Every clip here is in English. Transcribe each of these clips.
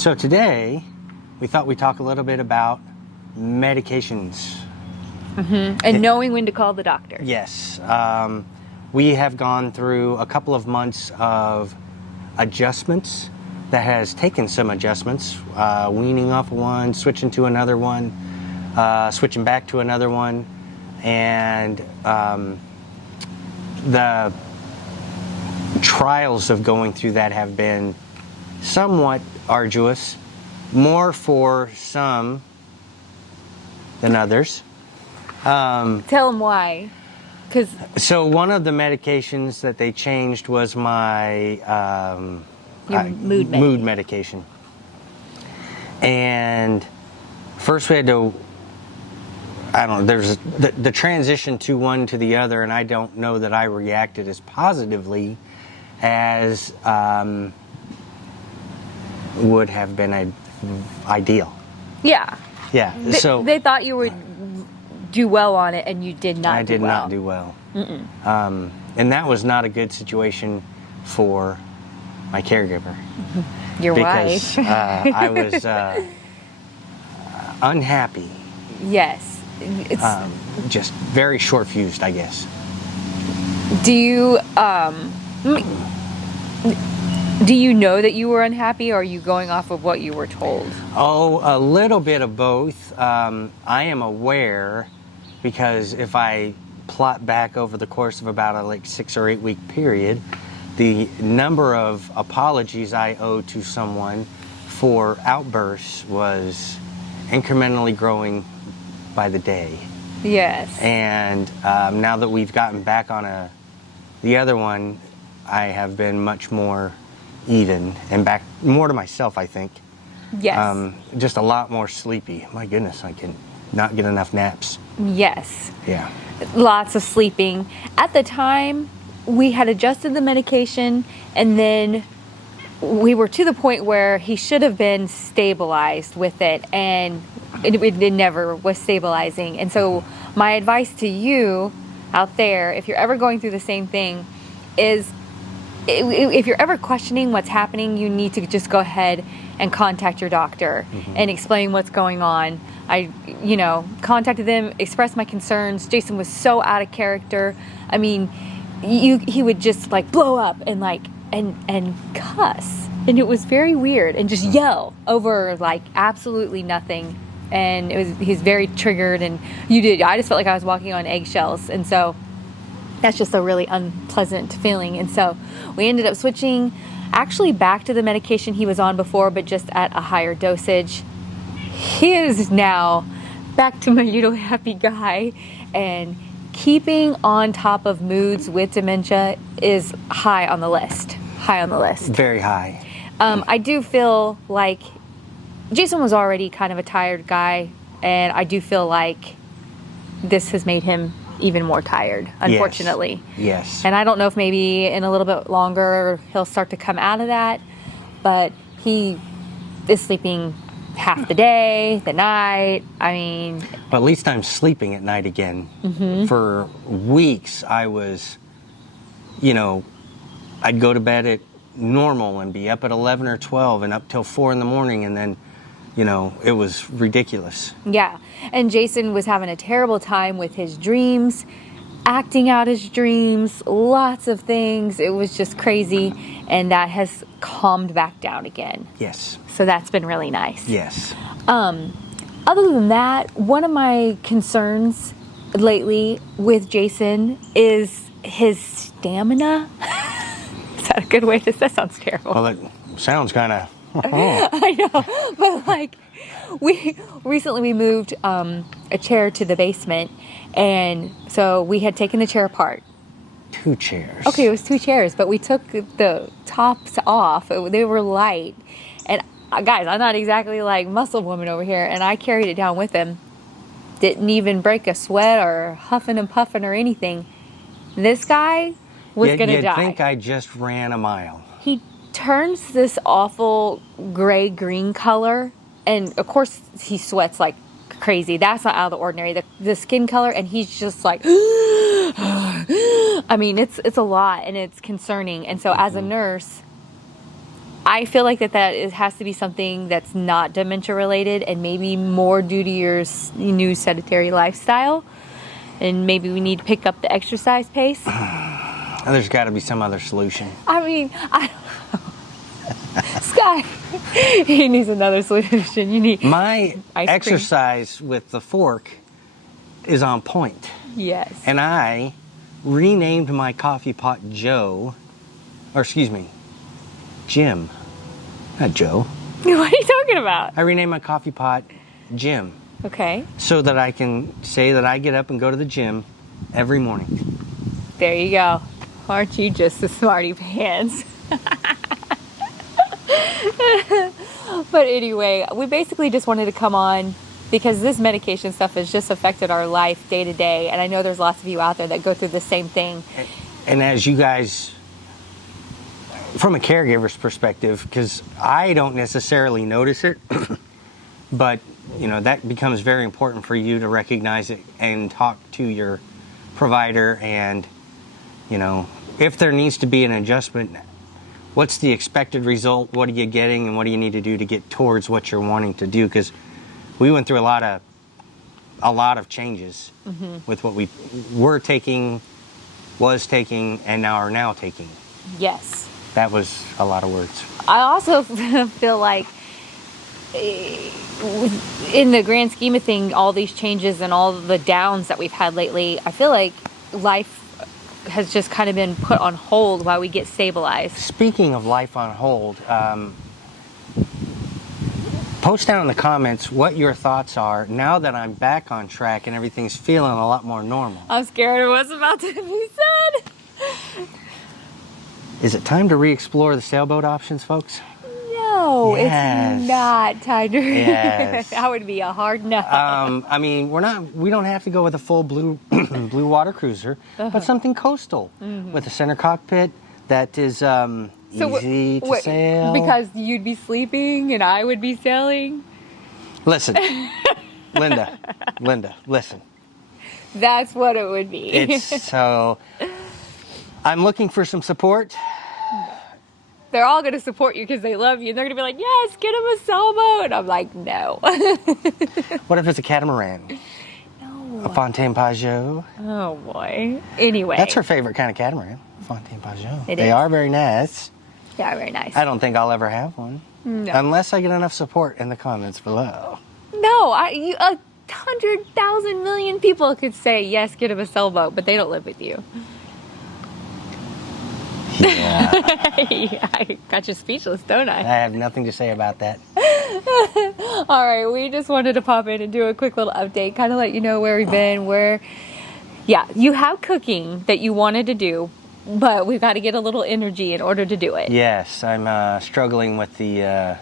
So today, we thought we'd talk a little bit about medications. And knowing when to call the doctor. Yes. We have gone through a couple of months of adjustments that has taken some adjustments, weaning off one, switching to another one, switching back to another one, and the trials of going through that have been somewhat arduous, more for some than others. Tell them why. So one of the medications that they changed was my mood medication. And first we had to, I don't know, there's the transition to one to the other, and I don't know that I reacted as positively as would have been ideal. Yeah. Yeah. So they thought you would do well on it, and you did not. I did not do well. And that was not a good situation for my caregiver. Your because, wife. I was unhappy. Yes. It's, just very short-fused, I guess. do you know that you were unhappy, or are you going off of what you were told? Oh, a little bit of both. I am aware, because if I plot back over the course of about a 6 or 8 week period, the number of apologies I owe to someone for outbursts was incrementally growing by the day. Yes. And now that we've gotten back on the other one, I have been much more even and back more to myself, I think. Yes. Just a lot more sleepy. My goodness, I can not get enough naps. Yes. Yeah. Lots of sleeping. At the time, we had adjusted the medication, and then we were to the point where he should have been stabilized with it, and it never was stabilizing. And so my advice to you out there, if you're ever going through the same thing, is if you're ever questioning what's happening, you need to just go ahead and contact your doctor and explain what's going on. I contacted them, expressed my concerns. Jason was so out of character. I mean, he would just blow up and and cuss, and it was very weird, and just yell over absolutely nothing. And he's very triggered, and I just felt like I was walking on eggshells, and so that's just a really unpleasant feeling. And so we ended up switching actually back to the medication he was on before, but just at a higher dosage. He is now back to my happy guy, and keeping on top of moods with dementia is high on the list. Very high. I do feel like Jason was already kind of a tired guy, and I do feel like this has made him even more tired, unfortunately. Yes. And I don't know if maybe in a little bit longer he'll start to come out of that, but he is sleeping half the day, the night. I mean... But at least I'm sleeping at night again. For weeks, I was, I'd go to bed at normal and be up at 11 or 12 and up till 4 in the morning, and then, it was ridiculous. Yeah. And Jason was having a terrible time with his dreams, acting out his dreams, lots of things. It was just crazy, and that has calmed back down again. Yes. So that's been really nice. Yes. Other than that, one of my concerns lately with Jason is his stamina. Is that a good way to say? That sounds terrible. Well, it sounds kind of... I know, but we recently moved a chair to the basement, and so we had taken the chair apart. 2 chairs. Okay, it was 2 chairs, but we took the tops off. They were light, and guys, I'm not exactly muscle woman over here, and I carried it down with him. Didn't even break a sweat or huffing and puffing or anything. This guy was gonna die. You'd think I just ran a mile. He turns this awful gray-green color, and of course he sweats like crazy. That's not out of the ordinary. The skin color, and he's just like, I mean, it's a lot, and it's concerning. And so as a nurse, I feel like has to be something that's not dementia related, and maybe more due to your new sedentary lifestyle. And maybe we need to pick up the exercise pace. There's got to be some other solution. I mean, I don't know. Sky, he needs another solution. You need My ice cream. exercise with the fork is on point. Yes. And I renamed my coffee pot Jim. Not Joe. What are you talking about? I renamed my coffee pot Jim. Okay. So that I can say that I get up and go to the gym every morning. There you go. Aren't you just a smarty pants? But anyway, we basically just wanted to come on because this medication stuff has just affected our life day to day. And I know there's lots of you out there that go through the same thing. And as you guys, from a caregiver's perspective, because I don't necessarily notice it, but that becomes very important for you to recognize it and talk to your provider. And if there needs to be an adjustment, what's the expected result? What are you getting, and what do you need to do to get towards what you're wanting to do? Because we went through a lot of changes with what we were taking, was taking, and are now taking. Yes. That was a lot of words. I also feel like in the grand scheme of things, all these changes and all the downs that we've had lately, I feel like life has just kind of been put on hold while we get stabilized. Speaking of life on hold, post down in the comments what your thoughts are now that I'm back on track and everything's feeling a lot more normal. I'm scared of what's about to be said. Is it time to re-explore the sailboat options, folks? No, Yes. it's not time to. Yes. That would be a hard no. I mean, we don't have to go with a full blue water cruiser, but something coastal with a center cockpit that is easy to sail. Because you'd be sleeping and I would be sailing. Listen, Linda, listen. That's what it would be. So I'm looking for some support. They're all going to support you because they love you. And they're going to be like, yes, get him a sailboat. And I'm like, no. What if it's a catamaran? No. A Fontaine Pajot? Oh, boy. Anyway. That's her favorite kind of catamaran, Fontaine Pajot. It They is. are very nice. Yeah, very nice. I don't think I'll ever have one. No. Unless I get enough support in the comments below. No, 100,000 million people could say, yes, get him a sailboat, but they don't live with you. Yeah. Yeah, I got you speechless, don't I I? have nothing to say about that. All right, we just wanted to pop in and do a quick little update, kind of let you know where we've been, you have cooking that you wanted to do, but we've got to get a little energy in order to do it. Yes, I'm struggling with the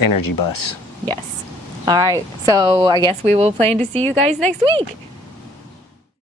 energy bus. Yes. All right, so I guess we will plan to see you guys next week.